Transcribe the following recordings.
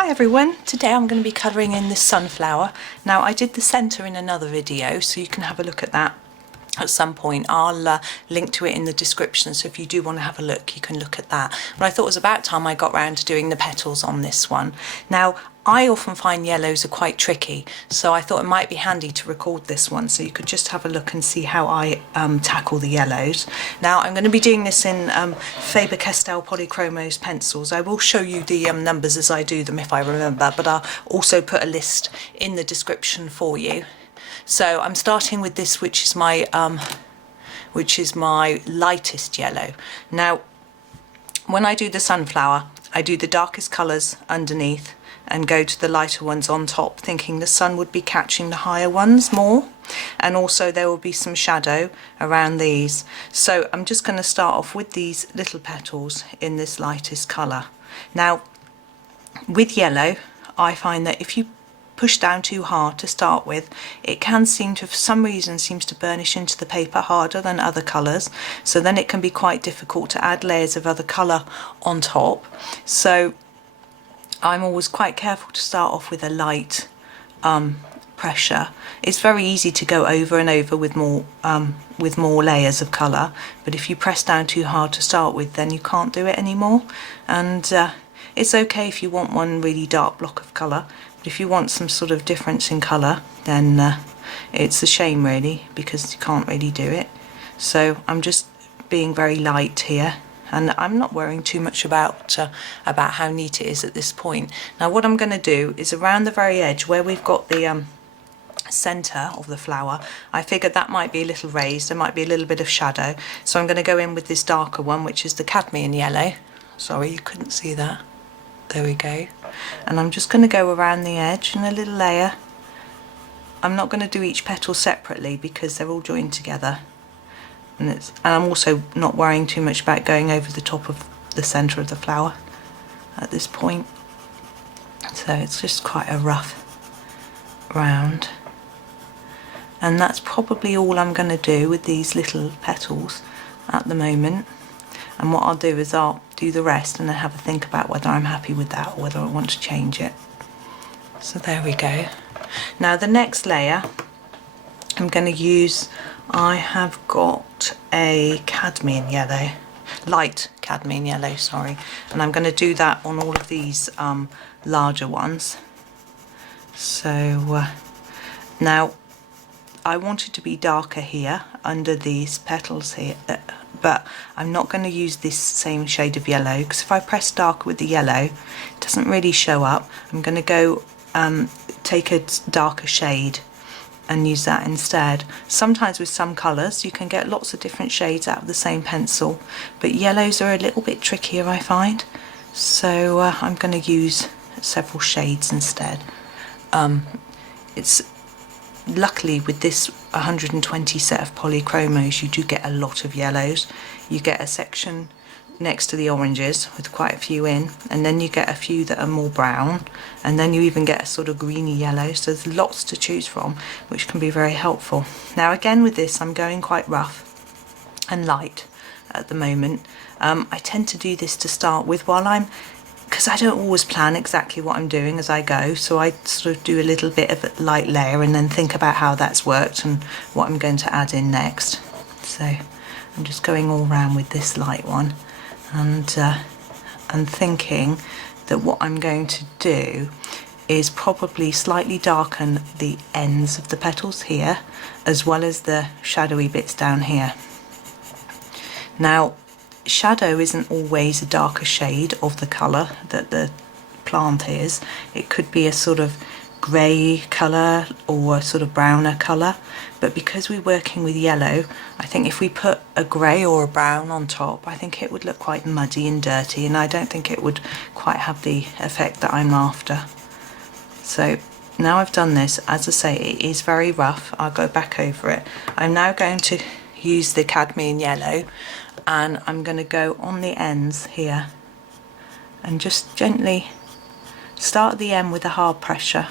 Hi everyone, today I'm going to be colouring in this sunflower. Now I did the centre in another video, so you can have a look at that at some point. I'll link to it in the description, so if you do want to have a look you can look at that. But I thought it was about time I got round to doing the petals on this one. Now I often find yellows are quite tricky, so I thought it might be handy to record this one so you could just have a look and see how I tackle the yellows. Now I'm going to be doing this in faber-castell Polychromos Pencils. I will show you the numbers as I do them if I remember, but I'll also put a list in the description for you. So I'm starting with this, which is my lightest yellow. Now when I do the sunflower, I do the darkest colours underneath and go to the lighter ones on top, thinking the sun would be catching the higher ones more, and also there will be some shadow around these. So I'm just going to start off with these little petals in this lightest colour. Now with yellow, I find that if you push down too hard to start with, it can seem to, for some reason, seems to burnish into the paper harder than other colours, so then it can be quite difficult to add layers of other colour on top. So I'm always quite careful to start off with a light pressure. It's very easy to go over and over with more layers of colour, but if you press down too hard to start with, then you can't do it anymore. And it's okay if you want one really dark block of colour, but if you want some sort of difference in colour, then it's a shame really, because you can't really do it. So I'm just being very light here, and I'm not worrying too much about how neat it is at this point. Now what I'm going to do is around the very edge where we've got the centre of the flower, I figured that might be a little raised, there might be a little bit of shadow, so I'm going to go in with this darker one, which is the Cadmium Yellow. Sorry you couldn't see that. There we go. And I'm just going to go around the edge in a little layer. I'm not going to do each petal separately because they're all joined together. And I'm also not worrying too much about going over the top of the centre of the flower at this point. So it's just quite a rough round. And that's probably all I'm going to do with these little petals at the moment. And what I'll do is I'll do the rest and then have a think about whether I'm happy with that or whether I want to change it. So there we go. Now the next layer I'm going to use, I have got a cadmium yellow, light cadmium yellow, sorry, and I'm going to do that on all of these larger ones. So now I want it to be darker here under these petals here, but I'm not going to use this same shade of yellow, because if I press darker with the yellow it doesn't really show up. I'm going to go take a darker shade and use that instead. Sometimes with some colours you can get lots of different shades out of the same pencil, but yellows are a little bit trickier I find, so I'm going to use several shades instead. It's luckily with this 120 set of Polychromos you do get a lot of yellows. You get a section next to the oranges with quite a few in, and then you get a few that are more brown, and then you even get a sort of greeny yellow, so there's lots to choose from, which can be very helpful. Now again with this I'm going quite rough and light at the moment. I tend to do this to start with because I don't always plan exactly what I'm doing as I go, so I sort of do a little bit of a light layer and then think about how that's worked and what I'm going to add in next. So I'm just going all round with this light one, and thinking that what I'm going to do is probably slightly darken the ends of the petals here as well as the shadowy bits down here. Now shadow isn't always a darker shade of the colour that the plant is. It could be a sort of grey colour or a sort of browner colour, but because we're working with yellow, I think if we put a grey or a brown on top, I think it would look quite muddy and dirty, and I don't think it would quite have the effect that I'm after. So now I've done this, as I say, it is very rough. I'll go back over it. I'm now going to use the cadmium yellow, and I'm going to go on the ends here and just gently start at the end with a hard pressure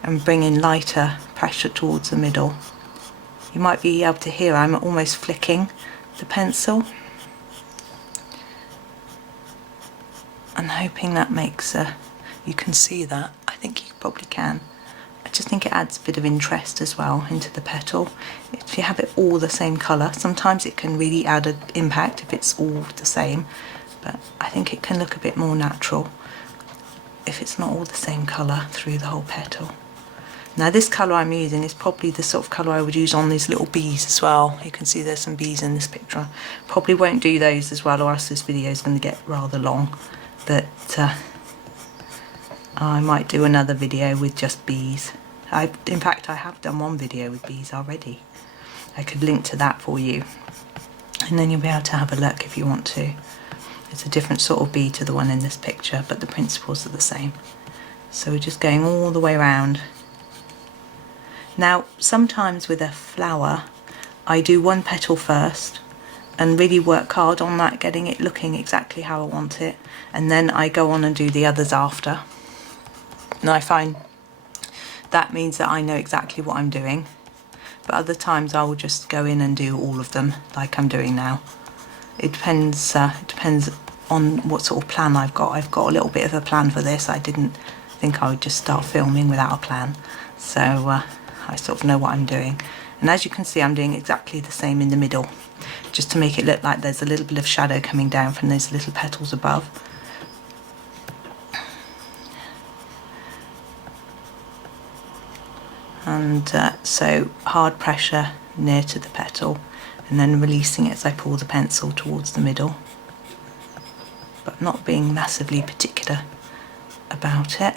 and bring in lighter pressure towards the middle. You might be able to hear I'm almost flicking the pencil, and hoping that makes a you can see that. I think you probably can. I just think it adds a bit of interest as well into the petal. If you have it all the same colour, sometimes it can really add an impact if it's all the same, but I think it can look a bit more natural if it's not all the same colour through the whole petal. Now this colour I'm using is probably the sort of colour I would use on these little bees as well. You can see there's some bees in this picture. Probably won't do those as well, or else this video is going to get rather long. But I might do another video with just bees. In fact, I have done one video with bees already. I could link to that for you, and then you'll be able to have a look if you want to. It's a different sort of bee to the one in this picture, but the principles are the same. So we're just going all the way around. Now, sometimes with a flower, I do one petal first and really work hard on that, getting it looking exactly how I want it, and then I go on and do the others after. And I find that means that I know exactly what I'm doing, but other times I will just go in and do all of them like I'm doing now. It depends on what sort of plan I've got. I've got a little bit of a plan for this. I didn't think I would just start filming without a plan, so I sort of know what I'm doing. And as you can see, I'm doing exactly the same in the middle, just to make it look like there's a little bit of shadow coming down from those little petals above. And so hard pressure near to the petal, and then releasing it as I pull the pencil towards the middle, but not being massively particular about it.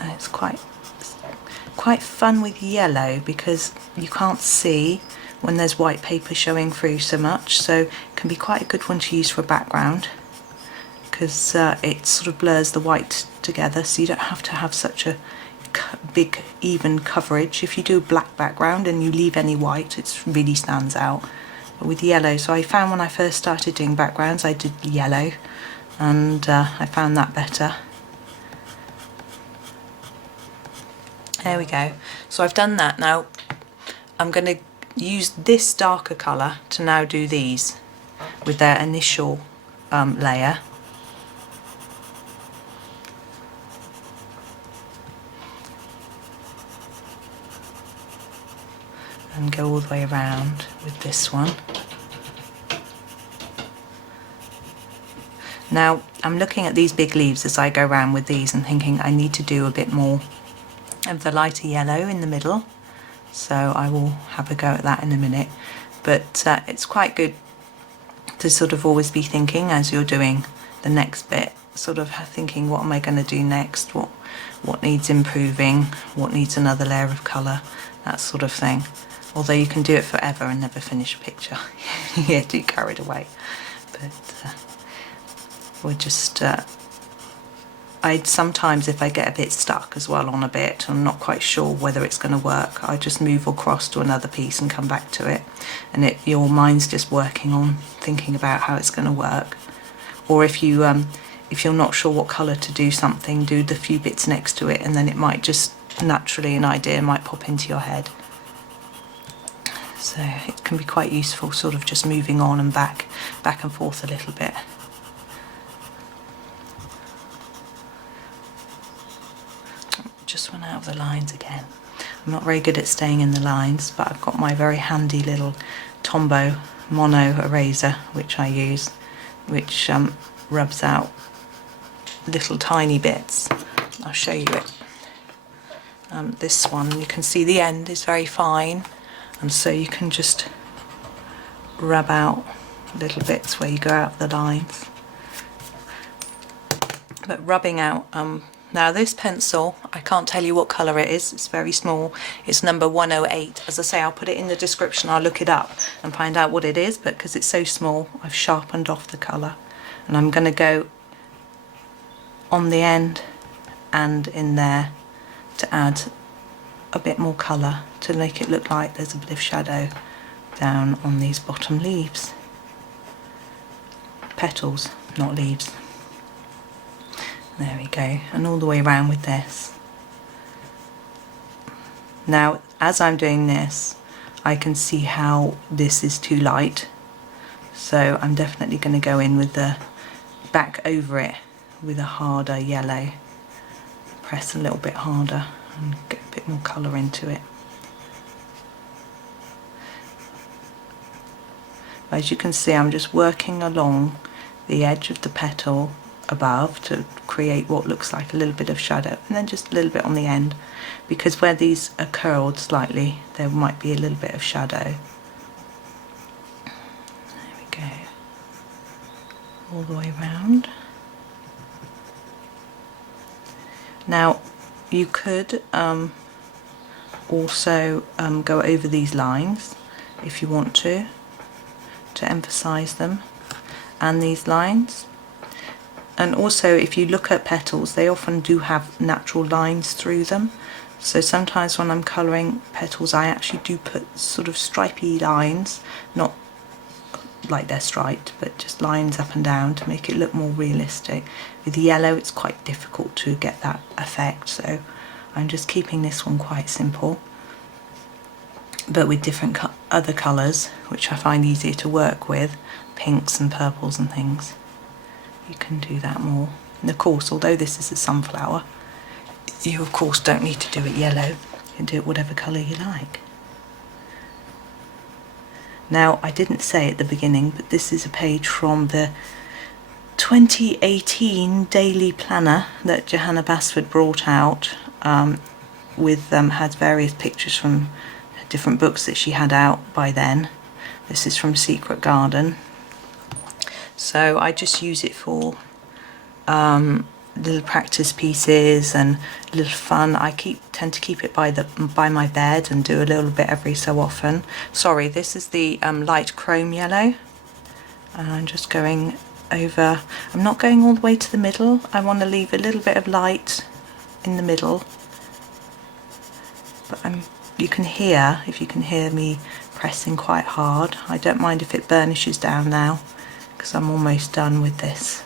And it's quite fun with yellow because you can't see when there's white paper showing through so much, so it can be quite a good one to use for a background, because it sort of blurs the white together, so you don't have to have such a big even coverage. If you do a black background and you leave any white, it really stands out. But with yellow, so I found when I first started doing backgrounds I did yellow, and I found that better. There we go. So I've done that. Now I'm going to use this darker colour to now do these with their initial layer. And go all the way around with this one. Now I'm looking at these big leaves as I go around with these and thinking I need to do a bit more of the lighter yellow in the middle, so I will have a go at that in a minute. But it's quite good to sort of always be thinking as you're doing the next bit, sort of thinking, what am I going to do next, what needs improving, what needs another layer of colour, that sort of thing. Although you can do it forever and never finish a picture. You get too carried away. But we're just I'd sometimes, if I get a bit stuck as well on a bit, I'm not quite sure whether it's going to work, I just move across to another piece and come back to it, and your mind's just working on thinking about how it's going to work. Or if you're not sure what colour to do something, do the few bits next to it, and then it might just naturally, an idea might pop into your head. So it can be quite useful, sort of just moving on and back and forth a little bit. Just went out of the lines again. I'm not very good at staying in the lines, but I've got my very handy little Tombow mono eraser which I use, which rubs out little tiny bits. I'll show you it. This one, you can see the end is very fine, and so you can just rub out little bits where you go out of the lines. But rubbing out, now this pencil, I can't tell you what colour it is, it's very small, it's number 108. As I say, I'll put it in the description, I'll look it up and find out what it is, but because it's so small, I've sharpened off the colour. And I'm going to go on the end and in there to add a bit more colour, to make it look like there's a bit of shadow down on these bottom leaves. Petals, not leaves. There we go, and all the way around with this. Now, as I'm doing this, I can see how this is too light, so I'm definitely going to go in with the back over it with a harder yellow. Press a little bit harder and get a bit more colour into it. As you can see, I'm just working along the edge of the petal above to create what looks like a little bit of shadow, and then just a little bit on the end, because where these are curled slightly there might be a little bit of shadow. There we go, all the way around. Now you could also go over these lines if you want to emphasize them, and these lines. And also, if you look at petals, they often do have natural lines through them. So sometimes when I'm colouring petals, I actually do put sort of stripy lines, not like they're striped, but just lines up and down to make it look more realistic. With yellow, it's quite difficult to get that effect, so I'm just keeping this one quite simple. But with different other colours, which I find easier to work with, pinks and purples and things, you can do that more. And of course, although this is a sunflower, you of course don't need to do it yellow. You can do it whatever colour you like. Now, I didn't say at the beginning, but this is a page from the 2018 daily planner that Johanna Basford brought out, had various pictures from different books that she had out by then. This is from Secret Garden. So I just use it for little practice pieces and little fun. I tend to keep it by my bed and do a little bit every so often. Sorry, this is the light chrome yellow, and I'm just going over. I'm not going all the way to the middle. I want to leave a little bit of light in the middle, but you can hear, if you can hear me pressing quite hard. I don't mind if it burnishes down now, because I'm almost done with this.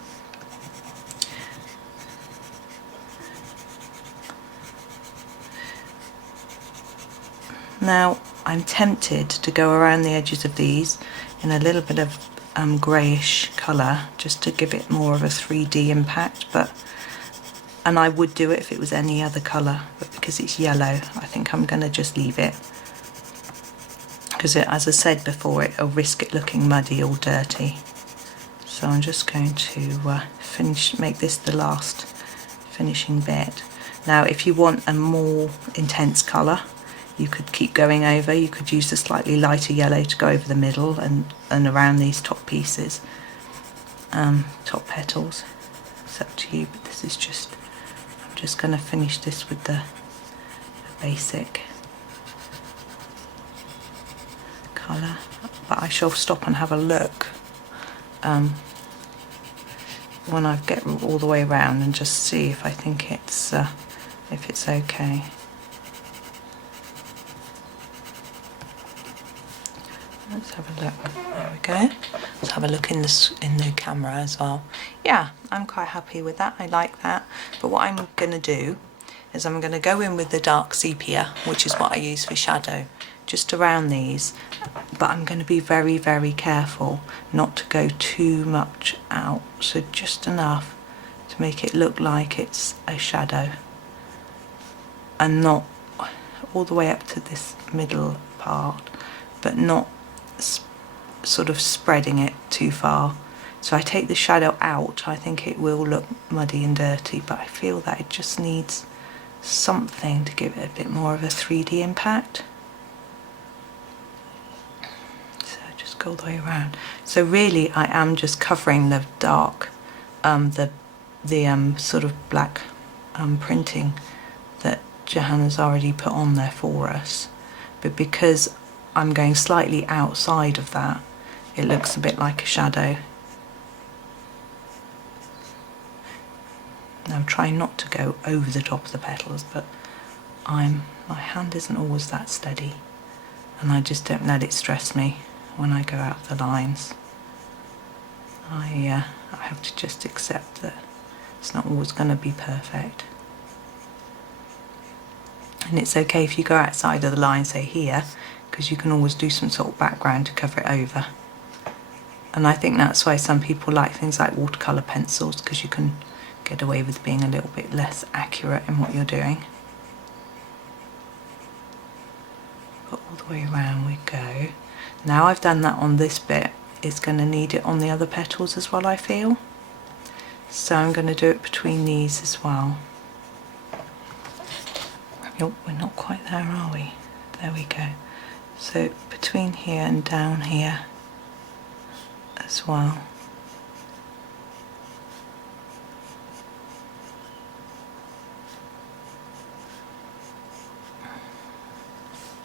Now I'm tempted to go around the edges of these in a little bit of greyish colour, just to give it more of a 3D impact, and I would do it if it was any other colour, but because it's yellow I think I'm going to just leave it, because as I said before, it'll risk it looking muddy or dirty. So I'm just going to make this the last finishing bit. Now if you want a more intense colour, you could keep going over. You could use a slightly lighter yellow to go over the middle and around these top pieces, top petals. It's up to you, but this is just, I'm just going to finish this with the basic colour. But I shall stop and have a look when I get all the way around and just see if I think it's okay. Let's have a look. There we go. Let's have a look in the camera as well. Yeah, I'm quite happy with that. I like that. But what I'm going to do is I'm going to go in with the dark sepia, which is what I use for shadow, just around these. But I'm going to be very, very careful not to go too much out. So just enough to make it look like it's a shadow, and not all the way up to this middle part, but not sort of spreading it too far. So I take the shadow out. I think it will look muddy and dirty, but I feel that it just needs something to give it a bit more of a 3D impact. So just go all the way around. So really I am just covering the dark, the sort of black printing that Johanna's already put on there for us, but because I'm going slightly outside of that, it looks a bit like a shadow. Now I'm trying not to go over the top of the petals, but my hand isn't always that steady, and I just don't let it stress me when I go out the lines. I have to just accept that it's not always going to be perfect. And it's okay if you go outside of the line, say here, because you can always do some sort of background to cover it over. And I think that's why some people like things like watercolour pencils, because you can get away with being a little bit less accurate in what you're doing. But all the way around we go. Now I've done that on this bit, it's going to need it on the other petals as well, I feel. So I'm going to do it between these as well. Oh, we're not quite there, are we? There we go. So between here and down here as well.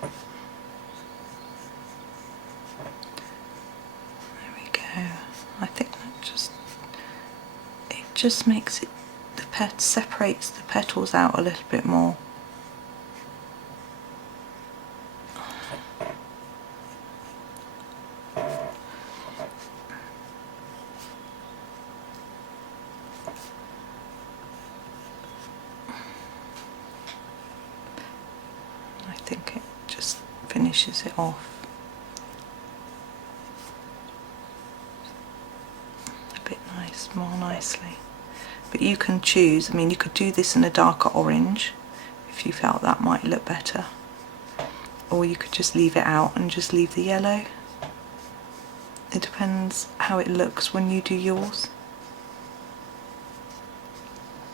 There we go. I think that just makes it, separates the petals out a little bit more. I think it just finishes it off a bit more nicely. But you can choose, I mean, you could do this in a darker orange if you felt that might look better, or you could just leave it out and just leave the yellow. It depends how it looks when you do yours.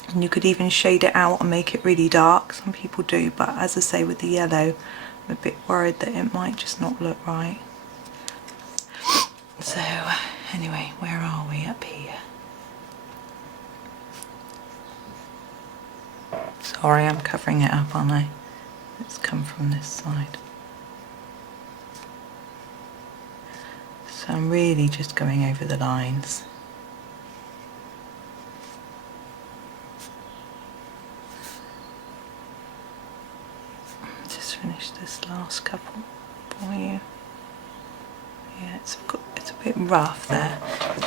And you could even shade it out and make it really dark, some people do, but as I say, with the yellow I'm a bit worried that it might just not look right. So anyway, where are we? Up here. Sorry, I'm covering it up, aren't I? It's come from this side. So I'm really just going over the lines. Just finish this last couple for you. Yeah, it's a bit rough there.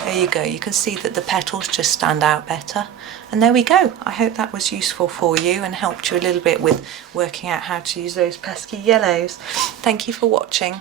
There you go, you can see that the petals just stand out better. And there we go. I hope that was useful for you and helped you a little bit with working out how to use those pesky yellows. Thank you for watching.